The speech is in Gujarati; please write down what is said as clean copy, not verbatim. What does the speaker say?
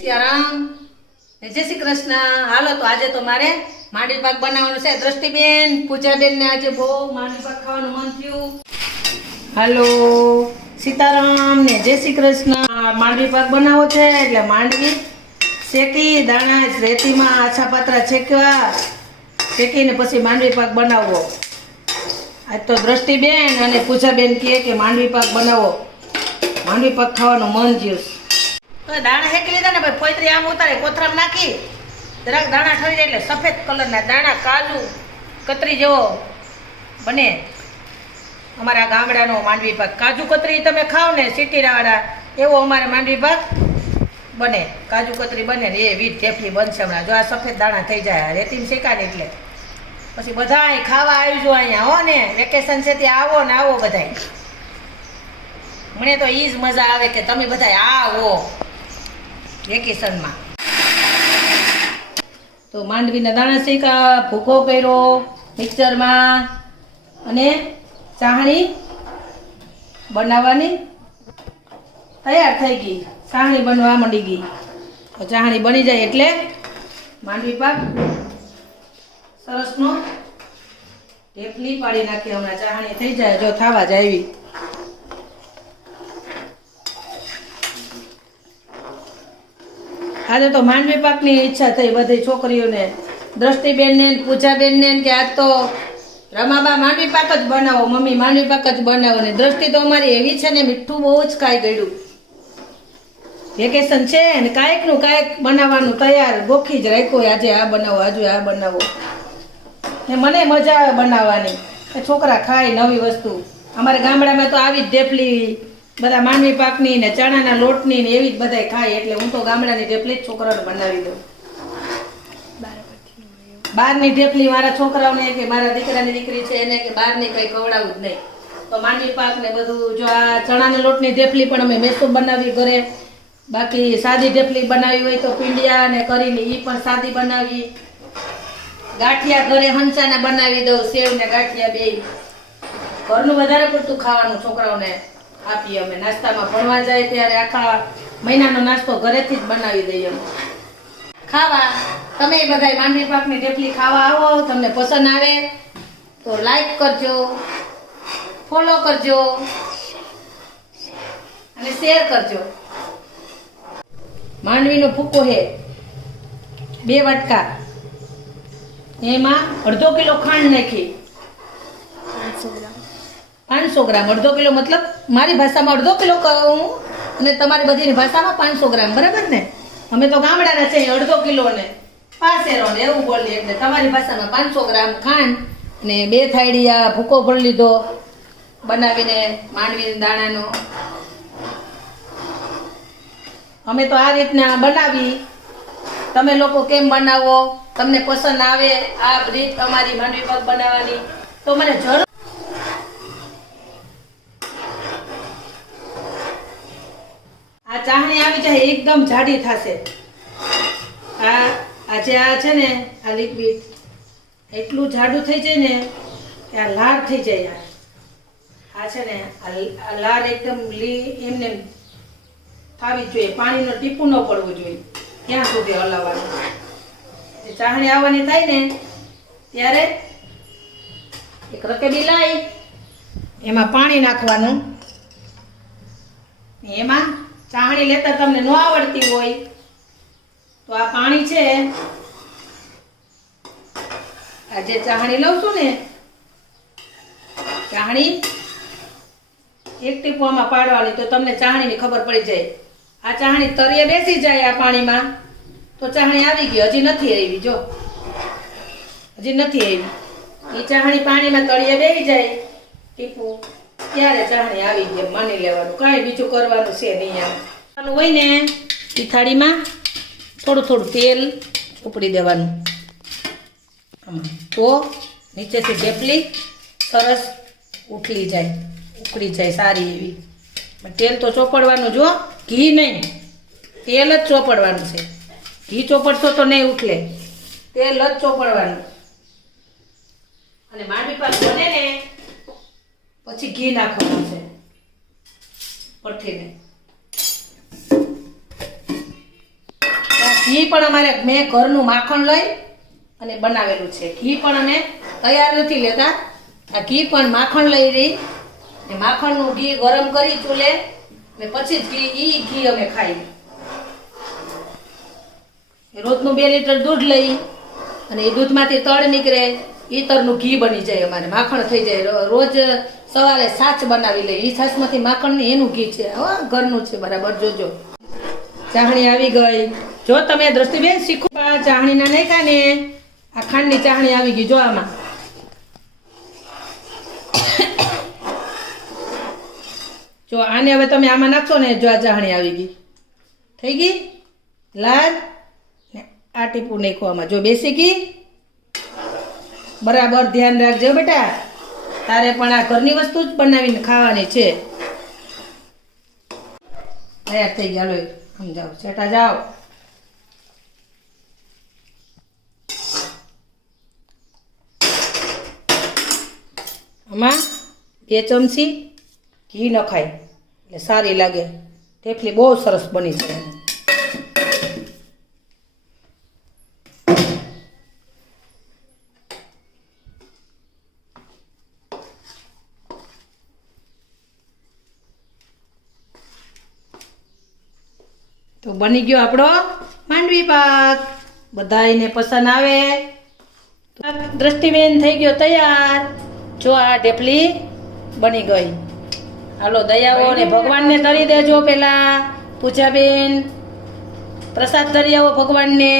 સિયારામ ને જય શ્રી કૃષ્ણ. હાલો તો આજે તો મારે માંડવી પાક બનાવવાનું છે. દ્રષ્ટિબેન, પૂજાબેન ને આજે બહુ માંડવી પાક ખાવાનું મન થયું. હાલો સીતારામ ને જય શ્રી કૃષ્ણ. માંડવી પાક બનાવો છે એટલે માંડવી શેકી દાણા રેતીમાં આછા પાતરા શેકીને પછી માંડવી પાક બનાવવો. આજ તો દ્રષ્ટિબેન અને પૂજાબેન કહે કે માંડવી પાક બનાવો, માંડવી પાક ખાવાનું મન થયું. તો દાણા શેકી લીધા ને ભાઈ, પોતરી આમ ઉતારે કોથરામાં નાખી જરાક દાણા ઠરી જાય એટલે સફેદ કલરના દાણા કાજુ કતરી જેવો બને અમારા ગામડાનો માંડવી પાક. કાજુ કતરી તમે ખાઓ ને સિટીવાળા એવો અમારે માંડવી પાક બને. કાજુ કતરી બને ને એ વીટ થેપલી બનશે હમણાં. જો આ સફેદ દાણા થઈ જાય રેતીમ શેકાને એટલે પછી બધાય ખાવા આવજો અહીંયા હો ને. વેકેશન છે ત્યાં આવો ને આવો બધાય. મને તો ઈ જ મજા આવે કે તમે બધાય આવો વેકેશનમાં. તો માંડવીના દાણા શેકા, ભૂકો કર્યો મિક્સરમાં અને ચાહણી બનાવવાની તૈયાર થઈ ગઈ. ચાહણી બનવા માંડી ગઈ. તો ચાહણી બની જાય એટલે માંડવી પાક સરસનો ઢેફલી પાડી નાખી. હમણાં ચાહણી થઈ જાય, જો થાવા જ આવી. આજે તો માંડવી પાકની ઈચ્છા થઈ બધી છોકરીઓને, દ્રષ્ટિબેનને પૂજાબેનને કે આજ તો રમાબા માંડવી પાક જ બનાવો, મમ્મી માંડવી પાક જ બનાવો. ને દ્રષ્ટિ તો અમારી એવી છે ને મીઠું બહુ જ ખાઈ ગયું. વેકેશન છે ને કાંઈકનું કાંઈક બનાવવાનું તૈયાર ગોખી જ રાખ્યું. આજે આ બનાવો, આજે આ બનાવો. ને મને મજા આવે બનાવવાની. છોકરા ખાય નવી વસ્તુ. અમારે ગામડામાં તો આવી જ ઢેફલી બધા માંડવી પાકની ને ચણાના લોટની ને એવી જ બધાય ખાય. એટલે હું તો ગામડાની ઢેફલી જ છોકરાઓને બનાવી દઉં. બહારની ઢેફલી મારા છોકરાઓને કે મારા દીકરાની દીકરી છે એને કે બહારની કંઈ ખવડાવું જ નહીં. તો માંડવી પાક ને બધું જો આ ચણાના લોટની ઢેફલી પણ અમે મેસૂબ બનાવી ઘરે. બાકી સાદી ઢેફલી બનાવી હોય તો પીંડિયા ને કરીને એ પણ સાદી બનાવી. ગાંઠિયા ઘરે હંચાના બનાવી દઉં, સેવ ને ગાંઠિયા બે. ઘરનું વધારે પડતું ખાવાનું છોકરાઓને આપીએ અમે. નાસ્તામાં ભણવા જાય ત્યારે આખા મહિનાનો નાસ્તો ઘરેથી જ બનાવી દઈએ અમે. ખાવા તમે બધા માંડવી પાકની ઢેફલી ખાવા આવો, તમને પસંદ આવે તો લાઈક કરજો, ફોલો કરજો અને શેર કરજો. માંડવીનો ભૂકો હે 2 વાટકા, એમાં અડધો કિલો ખાંડ નાખી. 500 ગ્રામ. અડધો કિલો મતલબ મારી ભાષામાં અડધો કિલો કહું અને તમારી બધીની ભાષામાં 500 ગ્રામ, બરાબર ને? અમે તો ગામડાના છે, અડધો કિલો ને પાસેરો ને એવું બોલીએ. એટલે તમારી ભાષામાં 500 ગ્રામ ખાંડ ને 2 થાળી આ ભૂકો ભરી લીધો બનાવીને માંડવી દાણાનો. અમે તો આ રીતના બનાવી. તમે લોકો કેમ બનાવો, તમને પસંદ આવે આ રીત અમારી માંડવી પાક બનાવવાની તો મને જરૂર. આ ચાહણી આવી જાય એકદમ જાડી થશે. આજે આ છે ને આ લિક્વિડ એટલું જાડું થઈ જાય ને કે આ લાળ થઈ જાય. આ છે ને આ લાળ એકદમ એમને થાવી જોઈએ. પાણીનો ટીપું ન પડવું જોઈએ ત્યાં સુધી હલાવવાનું. ચાહણી આવવાની થાય ને ત્યારે એક રકેબી લાવી એમાં પાણી નાખવાનું. એમાં ચાહણી લેતા તમને ન આવડતી હોય તો આ પાણી છે, આ જે ચાહણી લઉં છું ને ચાહણી એક ટીપું આમાં પાડવાની તો તમને ચાહણીની ખબર પડી જાય. આ ચાહણી તળિયે બેસી જાય આ પાણીમાં તો ચાહણી આવી ગઈ. હજી નથી આવી, જો હજી નથી આવી. એ ચાહણી પાણીમાં તળિયે બેસી જાય ટીપું ત્યારે ચાહણી આવી ગઈ માની લેવાનું. કાંઈ બીજું કરવાનું છે નહીં. આમ હોય ને એ થાળીમાં થોડું થોડું તેલ ઉપડી દેવાનું તો નીચેથી ઢેફલી સરસ ઉઠલી જાય, ઉકળી જાય સારી એવી. તેલ તો ચોપડવાનું, જો ઘી નહીં, તેલ જ ચોપડવાનું છે. ઘી ચોપડશો તો નહીં ઉઠલે, તેલ જ ચોપડવાનું. અને માંડવી પાક બને ને પછી ઘી નાખવાનું છે પઠીને. ઘી પણ અમારે મેં ઘરનું માખણ લઈ અને બનાવેલું છે. ઘી પણ અમે તૈયાર નથી લેતા. આ ઘી પણ માખણ લઈ રહી ને માખણનું ઘી ગરમ કરી ચૂલે ને પછી જ ઘી અમે ખાઈ. રોજનું 2 લીટર દૂધ લઈ અને એ દૂધમાંથી તળ નીકળે એ તરનું ઘી બની જાય. અમારે માખણ થઈ જાય. રોજ સવારે છાશ બનાવી લઈએ. એ છાશમાંથી માખણ ને એનું ઘી છે. હો ઘરનું છે બરાબર. જોજો ચાહણી આવી ગઈ. જો તમે દ્રષ્ટિબેન શીખો ચાહણીના નાખ્યા ને આ ખાંડની ચાહણી આવી ગઈ. જો આમાં જો આને હવે તમે આમાં નાખશો ને જો આ ચાહણી આવી ગઈ. થઈ ગઈ લાલ ને આ ટીપું નાખો આમાં. જો બેસી ગઈ બરાબર. ધ્યાન રાખજો બેટા, તારે પણ આ ઘરની વસ્તુ જ બનાવીને ખાવાની છે. તૈયાર થઈ ગયા. લો સમજાવો છેટા જાઓ. આમાં 2 ચમચી ઘી નખાય એટલે સારી લાગે. ઢેફલી બહુ સરસ બની છે. તો બની ગયો આપણો માંડવી પાક. બધાને પસંદ આવે. દ્રષ્ટિબેન થઈ ગયો તૈયાર. જો આ ઢેફલી બની ગઈ. હાલો દયાઓ ને ભગવાનને ધરી દેજો. પેલા પૂજાબેન પ્રસાદ ધરી આવો ભગવાનને.